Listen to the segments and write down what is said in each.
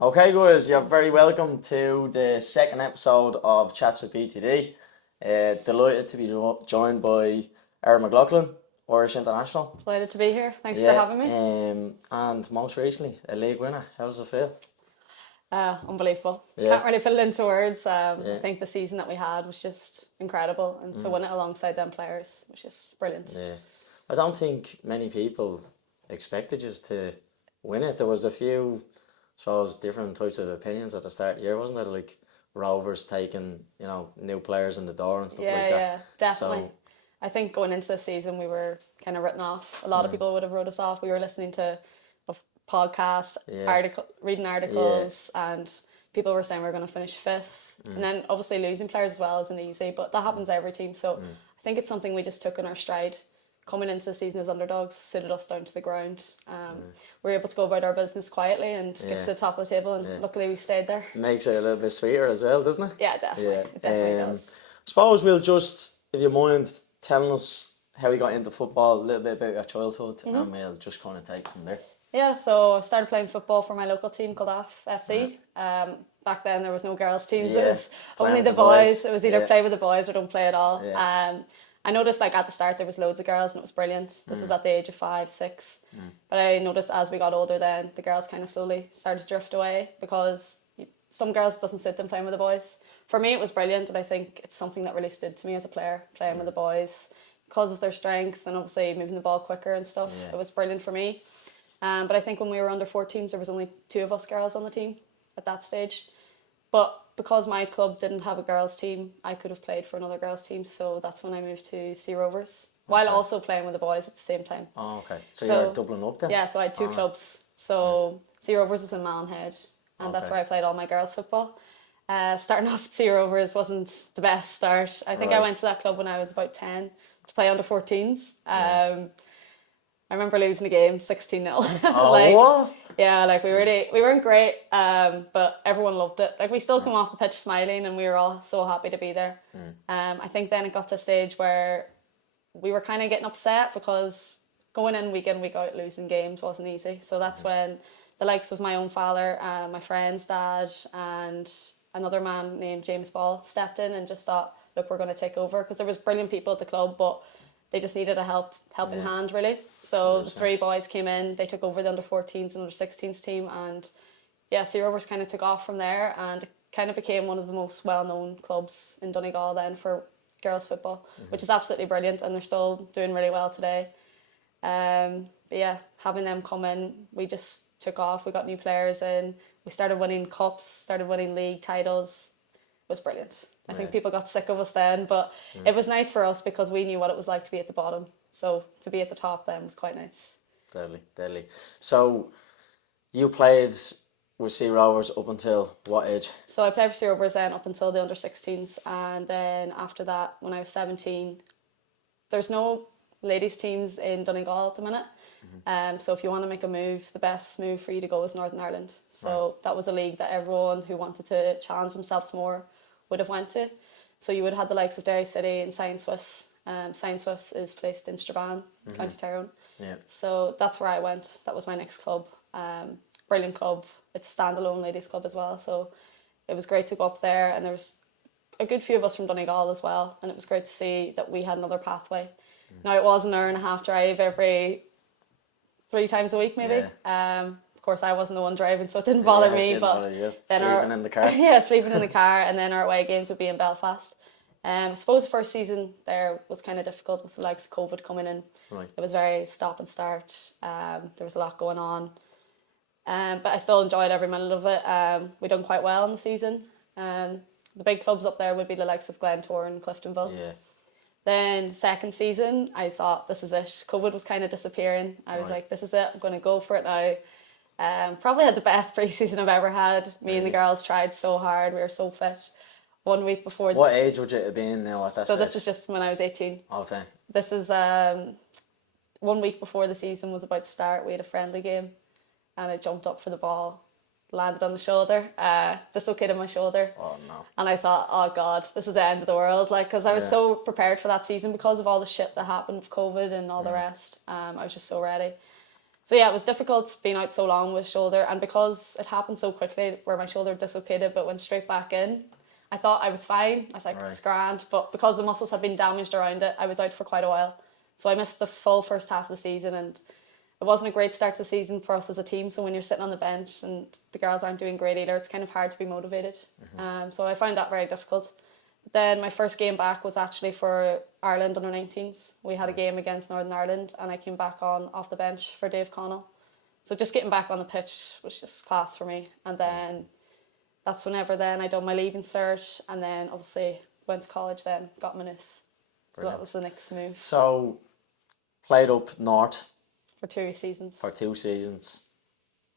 Okay, guys, you're very welcome to the second episode of Chats with BTD. Delighted to be joined by Erin McLaughlin, Irish international. Delighted to be here. Thanks for Yeah, having me. and most recently a league winner. How does it feel? Unbelievable. Yeah, Can't really put it into words. I yeah, think the season that we had was just incredible, and to win it alongside them players was just brilliant. yeah. I don't think many people expected us to win it. There was a few, I suppose, different types of opinions at the start of the year, wasn't there? Like Rovers taking, new players in the door and stuff like Yeah, that. yeah, definitely. So, I think going into the season we were kind of written off. A lot of people would have wrote us off. We were listening to podcasts, yeah, reading yeah. articles, and people were saying we are going to finish fifth. And then obviously losing players as well isn't easy, but that happens to every team. So I think it's something we just took in our stride. Coming into the season as underdogs suited us down to the ground. We were able to go about our business quietly and get Yeah, to the top of the table, and luckily we stayed there. makes it a little bit sweeter as well, doesn't it? Yeah, definitely. Yeah. It definitely does. Suppose we'll just, if you mind, telling us how you got into football, a little bit about your childhood, and we'll just kind of take it from there. Yeah, so I started playing football for my local team called AF FC. Back then there was no girls teams, it Yeah, was playing only with the the boys. boys. It was either Yeah, play with the boys or don't play at all. yeah, I noticed like at the start there was loads of girls and it was brilliant. This was at the age of 5, 6. But I noticed as we got older then the girls kind of slowly started to drift away because some girls it doesn't suit them playing with the boys. For me it was brilliant, and I think it's something that really stood to me as a player, playing with the boys because of their strength and obviously moving the ball quicker and stuff. yeah, It was brilliant for me. But I think when we were under 14s, there was only 2 of us girls on the team at that stage. But because my club didn't have a girls' team, I could have played for another girls' team. So that's when I moved to Sea Rovers, while okay. also playing with the boys at the same time. Oh, okay. So So you're doubling up then? yeah, so I had 2 clubs. So Sea Rovers was in Malonhead, and that's Okay. where I played all my girls' football. Starting off at Sea Rovers wasn't the best start. I think I Right. went to that club when I was about 10 to play under 14s. I remember losing the game 16-0. Oh, Like, what? yeah, like we weren't great, but everyone loved it. Like we still come off the pitch smiling, and we were all so happy to be there. I think then it got to a stage where we were kind of getting upset because going in week out losing games wasn't easy. So that's when the likes of my own father, my friend's dad, and another man named James Ball stepped in and just thought, look, we're going to take over, because there was brilliant people at the club, but they just needed a helping hand really. So the 3 boys came in, they took over the under 14s and under 16s team, and yeah, Sea Rovers kind of took off from there, and it kind of became one of the most well-known clubs in Donegal then for girls football, which is absolutely brilliant, and they're still doing really well today. But yeah, having them come in, we just took off. We got new players in. We started winning cups, started winning league titles. It was brilliant. I think people got sick of us then, but it was nice for us because we knew what it was like to be at the bottom. So to be at the top then was quite nice. Deadly, deadly. So you played with Sea Rovers up until what age? So I played for Sea Rovers then up until the under 16s, and then after that, when I was 17, there's no ladies teams in Donegal at the minute. So if you want to make a move, the best move for you to go is Northern Ireland. So that was a league that everyone who wanted to challenge themselves more would have went to. So you would have had the likes of Derry City and Science Swifts. Science Swifts is placed in Strabane, County Tyrone. Yeah. So that's where I went. That was my next club. Brilliant club. It's a standalone ladies club as well. So it was great to go up there, and there was a good few of us from Donegal as well, and it was great to see that we had another pathway. Now it was an hour and a half drive every 3 times a week maybe. Of course I wasn't the one driving, so it didn't bother me, Didn't but bother you. then Sleeping in the car. yeah, sleeping in the car, and then our away games would be in Belfast. I suppose the first season there was kind of difficult with the likes of COVID coming in. Right. It was very stop and start. There was a lot going on. But I still enjoyed every minute of it. We done quite well in the season. The big clubs up there would be the likes of Glentoran and Cliftonville. Yeah. Then second season, I thought, this is it. COVID was kind of disappearing. I was like, this is it. I'm going to go for it now. Probably had the best pre-season I've ever had. Me and the girls tried so hard. We were so fit. 1 week before. What age would you have been now at that So stage? this is just when I was 18. Okay. This is 1 week before the season was about to start. We had a friendly game, and I jumped up for the ball, landed on the shoulder, dislocated my shoulder. Oh no. And I thought, oh God, this is the end of the world. Like, because I was so prepared for that season because of all the shit that happened with COVID and all the rest. I was just so ready. So yeah, it was difficult being out so long with shoulder, and because it happened so quickly where my shoulder dislocated but went straight back in, I thought I was fine. I was like, Right. it's grand. But because the muscles had been damaged around it, I was out for quite a while. So I missed the full first half of the season, and it wasn't a great start to the season for us as a team. So when you're sitting on the bench and the girls aren't doing great either, it's kind of hard to be motivated. So I found that very difficult. Then my first game back was actually for Ireland under 19s. We had a game against Northern Ireland, and I came back on off the bench for Dave Connell. So just getting back on the pitch was just class for me. And then that's whenever then I done my leaving cert, and then obviously went to college then, got my NUS. So that was the next move So, played up north for 2 seasons. for 2 seasons.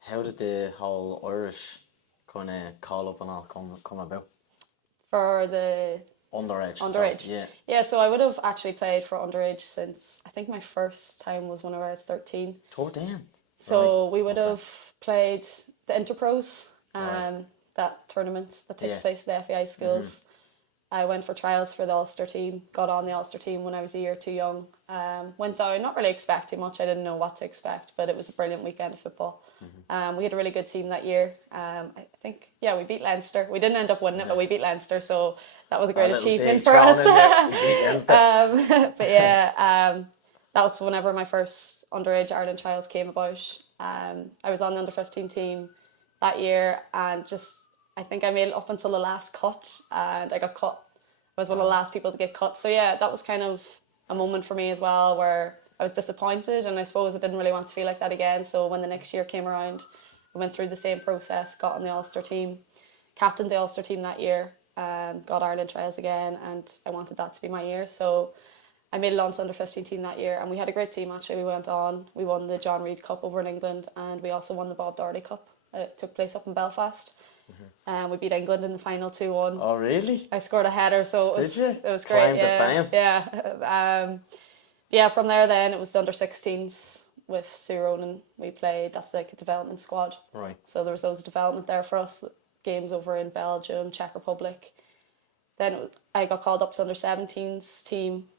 How did the whole Irish kind of call up and all come about? For the Underage. underage. So, yeah. Yeah, so I would have actually played for underage since I think my first time was when I was 13. Oh, damn. So Right. we would Okay. have played the Interpros, Right. that tournament that takes Yeah. place at the FAI schools. I went for trials for the Ulster team, got on the Ulster team when I was a year too young. Went down, not really expecting much, I didn't know what to expect, but it was a brilliant weekend of football. We had a really good team that year. I think, we beat Leinster. We didn't end up winning it, but we beat Leinster, so that was a great little achievement dig for thrown us. in there, you beat Leinster. But yeah, that was whenever my first underage Ireland trials came about. I was on the under 15 team that year, and I think I made it up until the last cut, and I got cut. I was one of the last people to get cut. So yeah, that was kind of a moment for me as well, where I was disappointed, and I suppose I didn't really want to feel like that again. So when the next year came around, I went through the same process, got on the Ulster team, captained the Ulster team that year, got Ireland trials again, and I wanted that to be my year. So I made it on to under 15 team that year, and we had a great team actually. We went on, we won the John Reid Cup over in England, and we also won the Bob Doherty Cup. It took place up in Belfast. We beat England in the final 2-1. Oh, really? I scored a header, so it was, Did you? it was great. Climbed the fame. Yeah. From there then it was the under 16s with Sue Ronan. We played, that's like a development squad. Right. So there was loads of development there for us, games over in Belgium, Czech Republic. Then I got called up to under 17s team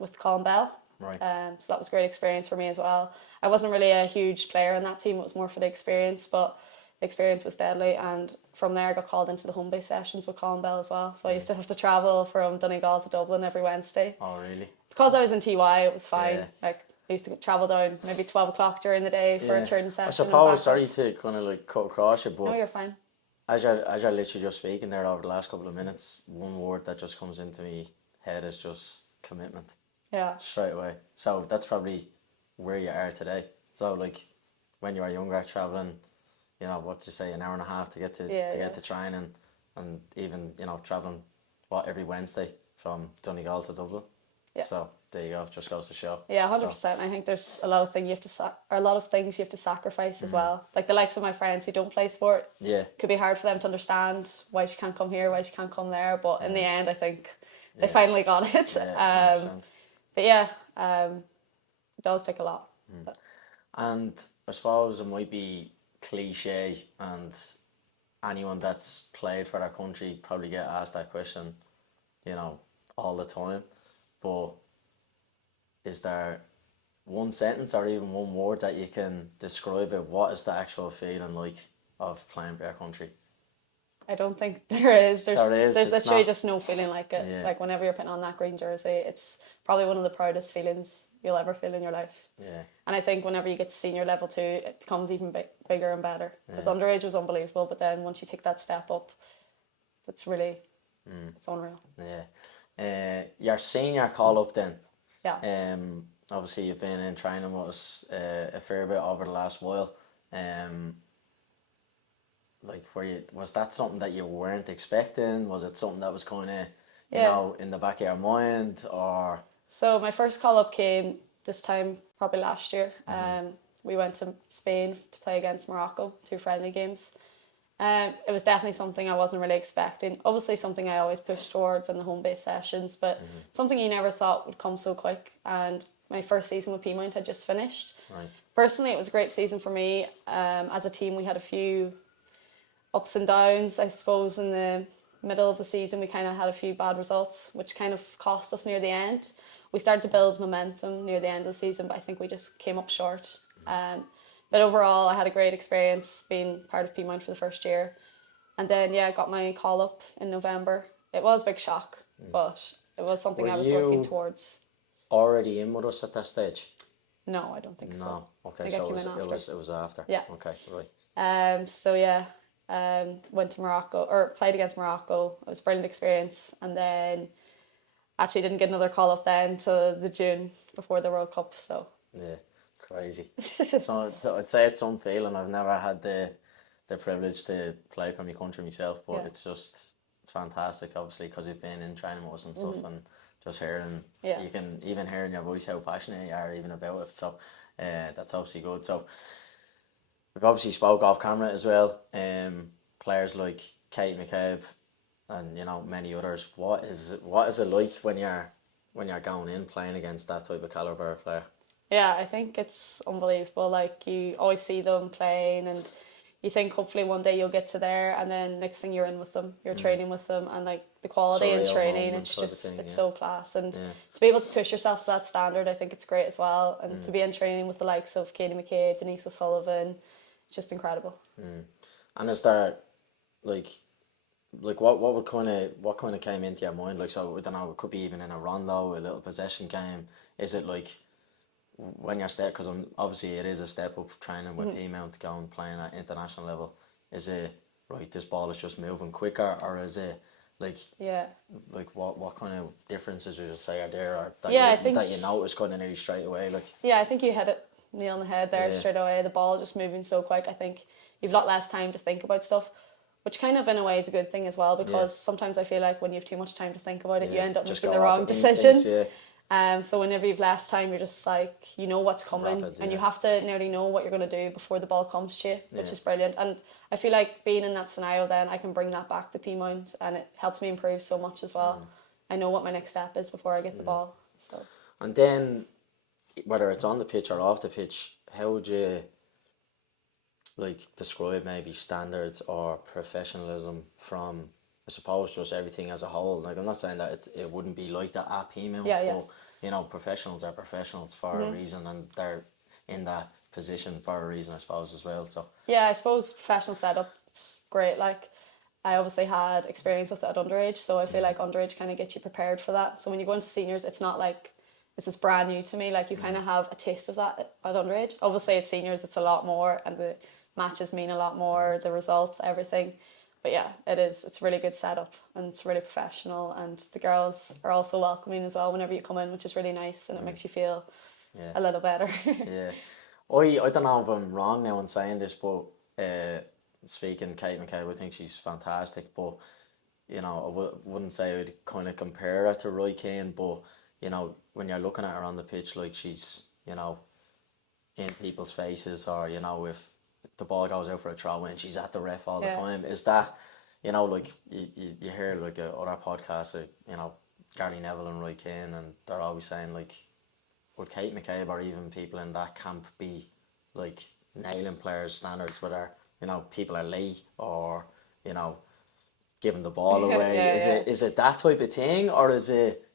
with Colin Bell. Right. So that was a great experience for me as well. I wasn't really a huge player in that team, it was more for the experience, but the experience was deadly, and from there I got called into the home base sessions with Colin Bell as well. So I used to have to travel from Donegal to Dublin every Wednesday. Oh, really? Because I was in TY, it was fine. Yeah. Like I used to travel down maybe 12 o'clock during the day for a turn session. I and suppose, back sorry up. to kind of like cut across you, but No, you're fine. as you're literally just speaking there over the last couple of minutes, one word that just comes into me head is just commitment. Yeah. Straight away. So that's probably where you are today. So like when you were younger, traveling, you know, what you say, an hour and a half to get to get to training, and even, you know, traveling every Wednesday from Donegal to Dublin. Yeah. So there you go. Just goes to show. Yeah, 100%. I think there's a lot of things you have to sacrifice as well. Like the likes of my friends who don't play sport. Yeah. Could be hard for them to understand why she can't come here, why she can't come there. But in the end, I think they finally got it. Yeah, 100%. But yeah, it does take a lot. But And I suppose it might be cliche, and anyone that's played for their country probably get asked that question, you know, all the time. But is there one sentence or even one word that you can describe it? What is the actual feeling like of playing for your country? I don't think there is. There's it's literally not. just no feeling like it. Yeah. Like whenever you're putting on that green jersey, it's probably one of the proudest feelings you'll ever feel in your life. Yeah. And I think whenever you get to senior level 2, it becomes even bigger and better. Because underage was unbelievable, but then once you take that step up, it's really, it's unreal. Yeah. Your senior call up then. Yeah. Obviously you've been in training with us a fair bit over the last while. Like was that something that you weren't expecting? Was it something that was kind of, you know, in the back of your mind, or? So my first call up came this time probably last year. We went to Spain to play against Morocco, 2 friendly games. It was definitely something I wasn't really expecting. Obviously something I always pushed towards in the home base sessions, but something you never thought would come so quick. And my first season with Peamount had just finished. Right. Personally, it was a great season for me. As a team, we had a few ups and downs. I suppose in the middle of the season, we kind of had a few bad results, which kind of cost us near the end. We started to build momentum near the end of the season, but I think we just came up short. But overall, I had a great experience being part of Peamount for the first year. And then, I got my call up in November. It was a big shock, but it was something Were I was working you towards. already in with us at that stage? No, I don't think so. No. Okay, I so came in after. it was after. Yeah. Okay, right. Went to Morocco, or played against Morocco. It was a brilliant experience. And then actually didn't get another call up then till the June before the World Cup. So Yeah, crazy. So I'd say it's some feeling. I've never had the privilege to play for my country myself, but it's fantastic, obviously, because you've been in training with us and stuff, and just hearing, you can even hear in your voice how passionate you are even about it. So that's obviously good. So we've obviously spoke off camera as well. Players like Katie McCabe and many others. What is it like when you're going in playing against that type of caliber of player? Yeah, I think it's unbelievable. Like, you always see them playing and you think hopefully one day you'll get to there, and then next thing you're in with them, you're training with them, and like the quality in Surreal training, moment it's type of just thing, it's so class. And to be able to push yourself to that standard, I think it's great as well. And to be in training with the likes of Katie McCabe, Denise O'Sullivan, it's just incredible. And is there like what kind of came into your mind? Like, so I don't know, it could be even in a rondo, a little possession game. Is it like when you're because obviously it is a step up training with Peamount to go and playing at international level? Is it right, this ball is just moving quicker, or is it like what kind of differences would you say are there, or that you notice kind of nearly straight away? Like, I think you hit it nail on the head there straight away. The ball just moving so quick. I think you've a lot less time to think about stuff, which kind of in a way is a good thing as well, because sometimes I feel like when you have too much time to think about it, you end up just making the go off wrong instincts, decision. So whenever you've less time, you're just like, you know what's coming, and you have to nearly know what you're going to do before the ball comes to you, which is brilliant. And I feel like being in that scenario, then I can bring that back to Peamount, and it helps me improve so much as well. I know what my next step is before I get the ball. So. And then, whether it's on the pitch or off the pitch, how would you describe maybe standards or professionalism from, I suppose, just everything as a whole? Like, I'm not saying that it wouldn't be like that at Peamount, but professionals are professionals for a reason, and they're in that position for a reason, I suppose, as well. So I suppose professional setup, it's great. Like, I obviously had experience with it at underage, so I feel like underage kind of gets you prepared for that. So when you go into seniors, it's not like this is brand new to me. Like, you kind of have a taste of that at underage. Obviously at seniors it's a lot more, and the matches mean a lot more, the results, everything. But it's a really good setup, and it's really professional, and the girls are also welcoming as well whenever you come in, which is really nice, and it makes you feel a little better. I don't know if I'm wrong now in saying this, but speaking Kate McCabe, I think she's fantastic, but I wouldn't say I'd kind of compare her to Roy Keane, but when you're looking at her on the pitch, like, she's in people's faces, or if the ball goes out for a throw in, she's at the ref all the time. Is that like you hear like other podcasts, Gary Neville and Roy Keane, and they're always saying, like, would Kate McCabe or even people in that camp be like nailing players' standards, whether people are late or giving the ball away? Is it that type of thing, or is it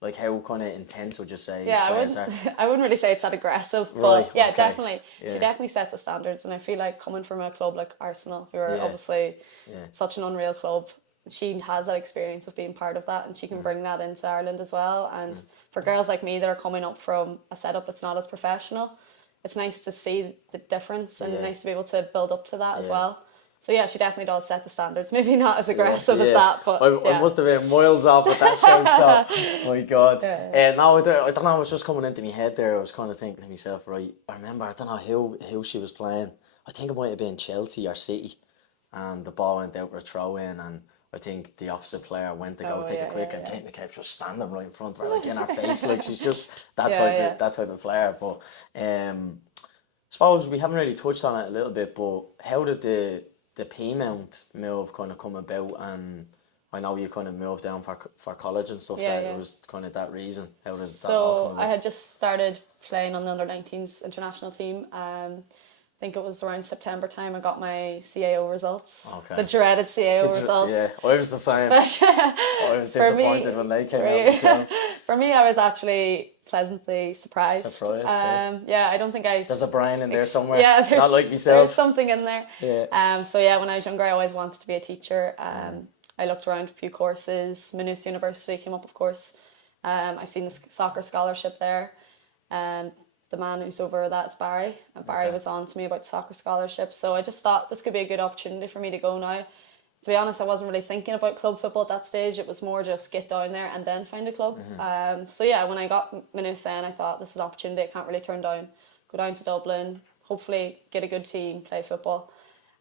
like, how kind of intense would you say players are? I wouldn't really say it's that aggressive, but definitely. She definitely sets the standards, and I feel like coming from a club like Arsenal, who are obviously such an unreal club, she has that experience of being part of that, and she can bring that into Ireland as well. And for girls like me that are coming up from a setup that's not as professional, it's nice to see the difference, and nice to be able to build up to that as well. So she definitely does set the standards. Maybe not as aggressive as that, but I must have been miles off at that show. So, my God. No, I don't know. I was just coming into my head there. I was kind of thinking to myself, right? I remember, I don't know who she was playing. I think it might have been Chelsea or City, and the ball went out for a throw in, and I think the opposite player went to go take a quick, and Kate McCabe just standing right in front of her, like in her face, like she's just that type of player. But suppose we haven't really touched on it a little bit, but how did the Peamount move kind of come about? And I know you kind of moved down for college and stuff. It was kind of that reason. How did that all come about? I had just started playing on the under-19s international team. I think it was around September time I got my CAO results. Okay. The dreaded CAO results. Yeah, I was the same. I was disappointed when they came out myself. For me, I was actually pleasantly surprised. Yeah, I don't think I... There's a Brian in there somewhere. Yeah, not like myself. There's something in there. Yeah. So yeah, when I was younger, I always wanted to be a teacher. I looked around a few courses. Maynooth University came up, of course. I seen the soccer scholarship there. The man who's over that's Barry. And Barry was on to me about soccer scholarship. So I just thought this could be a good opportunity for me to go now. To be honest, I wasn't really thinking about club football at that stage. It was more just get down there and then find a club. So yeah, when I got Maynooth then, I thought this is an opportunity I can't really turn down. Go down to Dublin, hopefully get a good team, play football.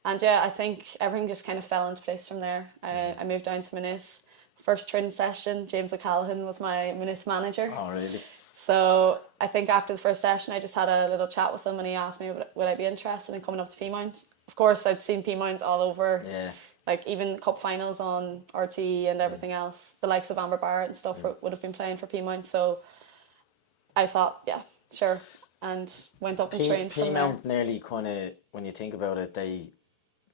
And yeah, I think everything just kind of fell into place from there. I moved down to Maynooth. First training session, James O'Callaghan was my Maynooth manager. Oh, really? So I think after the first session, I just had a little chat with him and he asked me would I be interested in coming up to Peamount. Of course, I'd seen Peamount all over. Yeah. Like even cup finals on RT and everything else. The likes of Amber Barrett and stuff would have been playing for Peamount. So I thought, yeah, sure. And went up and trained from there. Peamount nearly kind of, when you think about it, they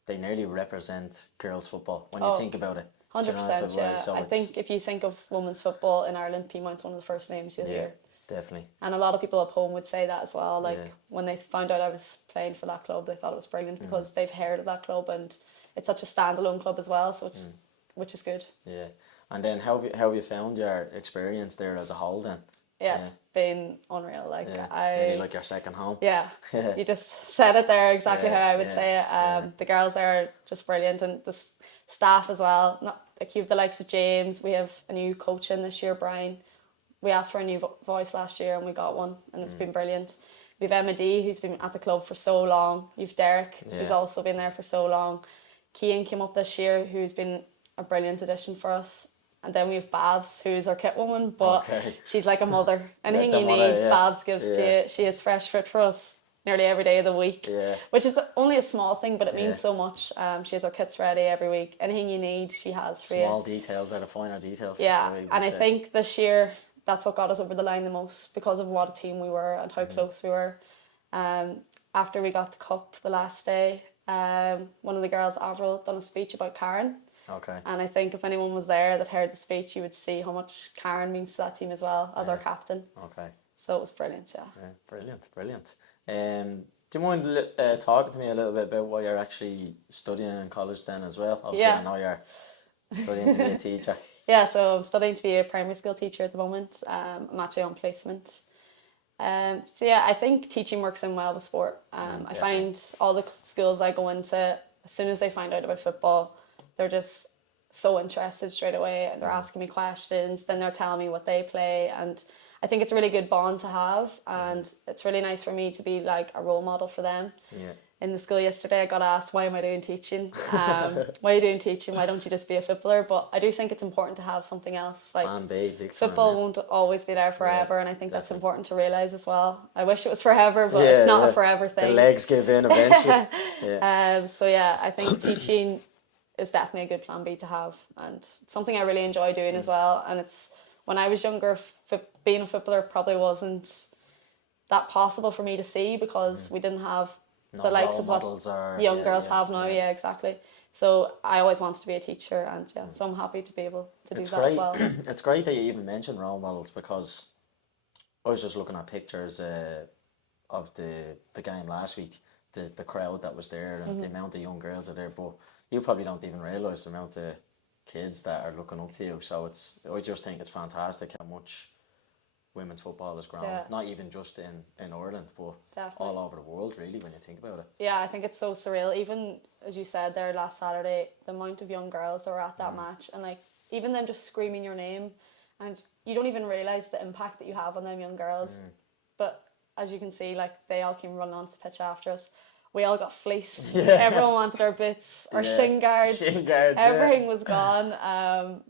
nearly represent girls football when you think about it. 100%, yeah. So I think if you think of women's football in Ireland, Peamount's one of the first names you'll hear. Definitely. And a lot of people up home would say that as well. Like when they found out I was playing for that club, they thought it was brilliant because they've heard of that club and it's such a standalone club as well, so it's which is good. Yeah. And then how have you found your experience there as a whole then? Yeah, it's been unreal. Like really like your second home. Yeah. You just said it there exactly how I would say it. The girls there are just brilliant and the staff as well. Not like you have the likes of James. We have a new coach in this year, Brian. We asked for a new voice last year and we got one and it's been brilliant. We've Emma D who's been at the club for so long. You've Derek who's also been there for so long. Cian came up this year who's been a brilliant addition for us. And then we have Babs who's our kit woman, but she's like a mother. Anything you need, Babs gives to you. She is fresh fruit for us nearly every day of the week, which is only a small thing, but it means so much. She has our kits ready every week. Anything you need, she has for you. Small details are the finer details. Yeah, and I think this year that's what got us over the line the most because of what a team we were and how close we were. After we got the cup the last day, one of the girls, Avril, done a speech about Karen. Okay. And I think if anyone was there that heard the speech, you would see how much Karen means to that team as well as our captain. Okay. So it was brilliant, Brilliant. Do you mind talking to me a little bit about what you're actually studying in college then as well? Obviously, I know you're studying to be a teacher. Yeah, so I'm studying to be a primary school teacher at the moment. I'm actually on placement. So yeah, I think teaching works in well with sport. I find all the schools I go into, as soon as they find out about football, they're just so interested straight away and they're asking me questions, then they're telling me what they play, and I think it's a really good bond to have, and it's really nice for me to be like a role model for them. Yeah. In the school yesterday I got asked, why am I doing teaching? Why are you doing teaching? Why don't you just be a footballer? But I do think it's important to have something else. Like football won't always be there forever, and I think that's important to realise as well. I wish it was forever, but it's not a forever thing. The legs give in eventually. So yeah, I think teaching is definitely a good plan B to have, and it's something I really enjoy doing as well. And it's when I was younger, being a footballer probably wasn't that possible for me to see because we didn't have the likes of what young girls have now. Yeah, exactly. So I always wanted to be a teacher, and so I'm happy to be able to do that as well. It's great that you even mentioned role models, because I was just looking at pictures of the game last week, the crowd that was there and the amount of young girls are there, but you probably don't even realise the amount of kids that are looking up to you. So I just think it's fantastic how much women's football has grown. Not even just in Ireland, but all over the world, really, when you think about it. Yeah, I think it's so surreal. Even as you said there last Saturday, the amount of young girls that were at that match, and like even them just screaming your name, and you don't even realise the impact that you have on them young girls. But as you can see, like they all came running onto the pitch after us. We all got fleeced. Everyone wanted our boots, our shin guards. Everything was gone.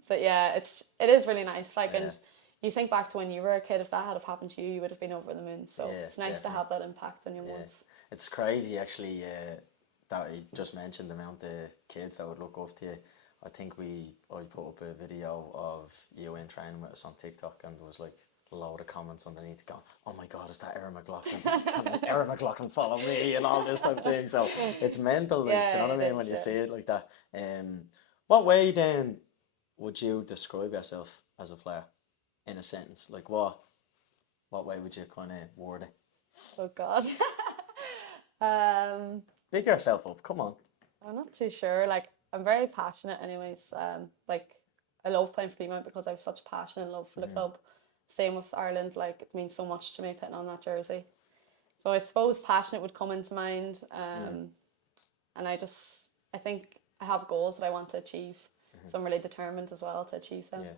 But yeah, it is really nice. Like, and you think back to when you were a kid, if that had have happened to you, you would have been over the moon. So it's nice to have that impact on young ones. It's crazy actually that you just mentioned the amount of kids that would look up to you. I think I put up a video of you in training with us on TikTok, and there was like a load of comments underneath going, oh my god, is that Erin McLaughlin? Can Erin McLaughlin follow me? And all this type of thing. So it's mental, like, do you know what I mean, when you see it like that. What way then would you describe yourself as a player in a sentence? Like what What way would you kind of word it? Oh God. Big yourself up. Come on. I'm not too sure. Like, I'm very passionate anyways. Like, I love playing for Peamount because I have such passion and love for the club. Same with Ireland. Like, it means so much to me putting on that jersey. So I suppose passionate would come into mind. And I think I have goals that I want to achieve. So I'm really determined as well to achieve them. Yeah.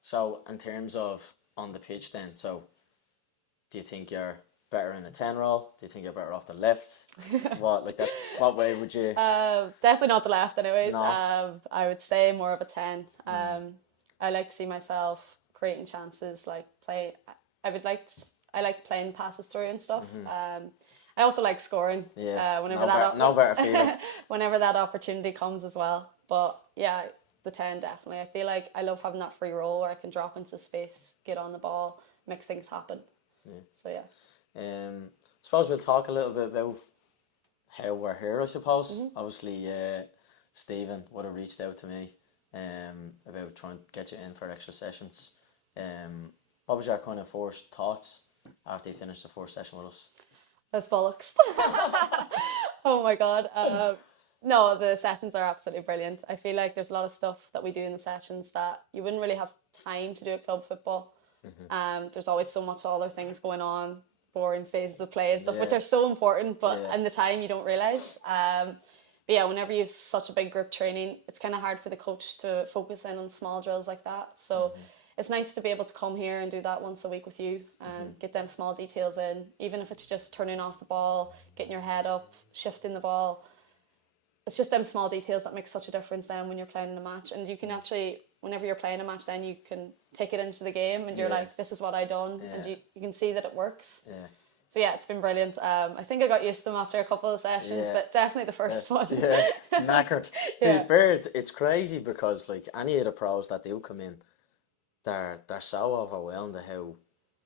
So in terms of on the pitch then, so do you think you're better in a 10 role? Do you think you're better off the left? What way would you? Definitely not the left anyways. No. I would say more of a 10. I like to see myself creating chances, like play. I like playing passes through and stuff. I also like scoring. Yeah. Whenever better feeling. whenever that opportunity comes as well. But yeah, the 10 definitely. I feel like I love having that free role where I can drop into space, get on the ball, make things happen. Yeah. So yeah. Suppose we'll talk a little bit about how we're here, I suppose. Obviously, Stephen would have reached out to me about trying to get you in for extra sessions. What was your kind of first thoughts after you finished the first session with us? That's bollocks. Oh my God. No, the sessions are absolutely brilliant. I feel like there's a lot of stuff that we do in the sessions that you wouldn't really have time to do at club football. There's always so much other things going on, boring phases of play and stuff, which are so important, but in the time you don't realise. But yeah, whenever you have such a big group training, it's kind of hard for the coach to focus in on small drills like that. So it's nice to be able to come here and do that once a week with you and get them small details in, even if it's just turning off the ball, getting your head up, shifting the ball. It's just them small details that make such a difference then when you're playing in a match. And you can actually, whenever you're playing a match, then you can take it into the game and you're like, this is what I done. And you can see that it works. Yeah. So yeah, it's been brilliant. I think I got used to them after a couple of sessions, but definitely the first one. Yeah, knackered. To be fair, it's crazy because like any of the pros that do come in, they're so overwhelmed at how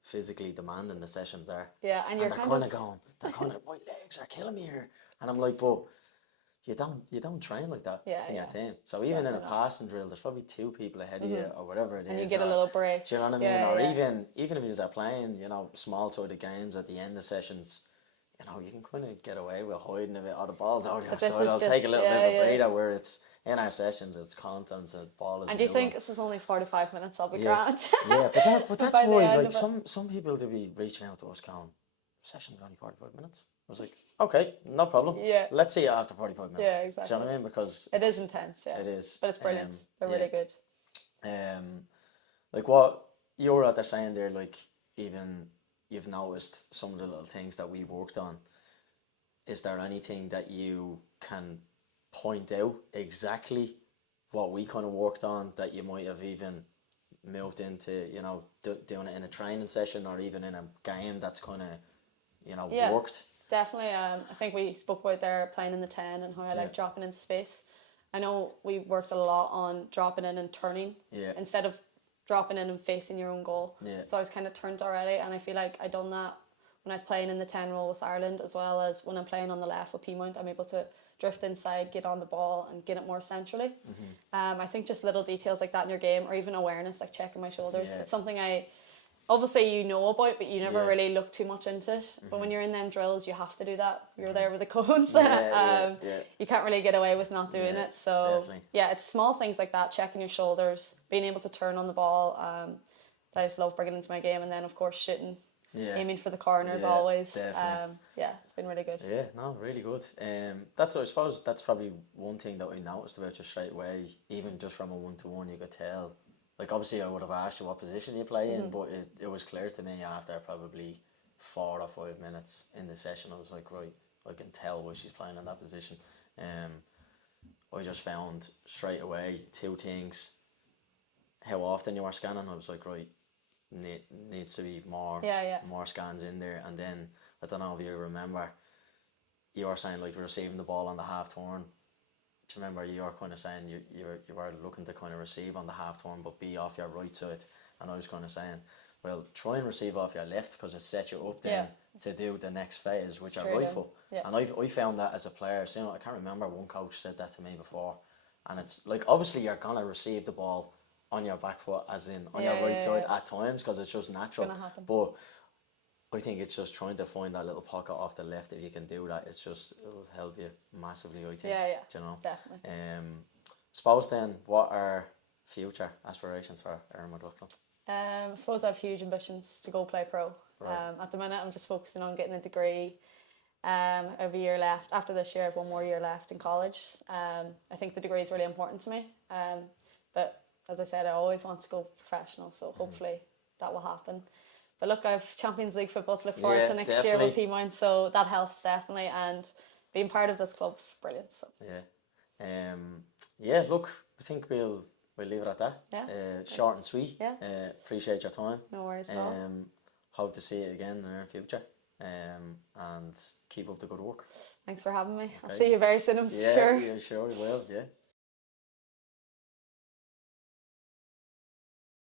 physically demanding the sessions are. Yeah, and they're kind of going, my legs are killing me here. And I'm like, but you don't train like that in your team. So even in a passing drill, there's probably two people ahead of you or whatever it is. And you get a little break. Do you know what I mean? Or even if you are playing, small sort of games at the end of sessions, you can kind of get away with hiding a bit. Oh, the ball's out your side. I'll take a little bit of a breather. Where it's in our sessions, it's constant. The ball is. And do you think this is only 45 minutes? I'll be grand. Yeah, but that's why like some people to be reaching out to us going, sessions are only 45 minutes. I was like, okay, no problem. Yeah. Let's see it after 45 minutes. Yeah, exactly. Do you know what I mean? Because it is intense, yeah. It is. But it's brilliant. They're really good. Like what you were out there saying there, like even you've noticed some of the little things that we worked on. Is there anything that you can point out exactly what we kind of worked on that you might have even moved into, doing it in a training session or even in a game that's kind of, worked? Definitely. I think we spoke about there playing in the 10 and how I like dropping into space. I know we worked a lot on dropping in and turning instead of dropping in and facing your own goal. Yeah. So I was kind of turned already, and I feel like I done that when I was playing in the 10 role with Ireland, as well as when I'm playing on the left with Peamount. I'm able to drift inside, get on the ball and get it more centrally. I think just little details like that in your game, or even awareness, like checking my shoulders. It's something I obviously about, but you never really look too much into it. But when you're in them drills, you have to do that. You're there with the cones. You can't really get away with not doing it. So it's small things like that, checking your shoulders, being able to turn on the ball, that I just love bringing into my game. And then of course shooting, aiming for the corners always. It's been really good. Yeah, no, really good. I suppose that's probably one thing that we noticed about you straight away, even just from a 1-to-1, you could tell. Like, obviously, I would have asked you what position you play in, but it was clear to me after probably 4 or 5 minutes in the session. I was like, right, I can tell why she's playing in that position. I just found straight away 2 things. How often you were scanning, I was like, right, needs to be more scans in there. And then, I don't know if you remember, you were saying, like, receiving the ball on the half turn. Do you remember you were kind of saying you were looking to kind of receive on the half turn but be off your right side, and I was kind of saying, well, try and receive off your left because it sets you up then to do the next phase with your right foot. And I found that as a player, so, I can't remember one coach said that to me before, and it's like obviously you're gonna receive the ball on your back foot, as in on your right side at times, because it's just natural. Gonna happen. But I think it's just trying to find that little pocket off the left. If you can do that, it'll help you massively, I think. Yeah, Do you know? definitely. Suppose then, what are future aspirations for Erin McLaughlin? I suppose I have huge ambitions to go play pro. Right. At the minute, I'm just focusing on getting a degree. I have a year left. After this year, I have one more year left in college. I think the degree is really important to me. But as I said, I always want to go professional, so hopefully that will happen. But look, I have Champions League football to look forward to next year with Peamount, so that helps definitely. And being part of this club's brilliant. So Look, I think we'll leave it at that. Yeah. Short and sweet. Yeah. Appreciate your time. No worries at all. Hope to see you again in the near future. And keep up the good work. Thanks for having me. Okay. I'll see you very soon, I'm sure. Yeah, sure we will. Yeah.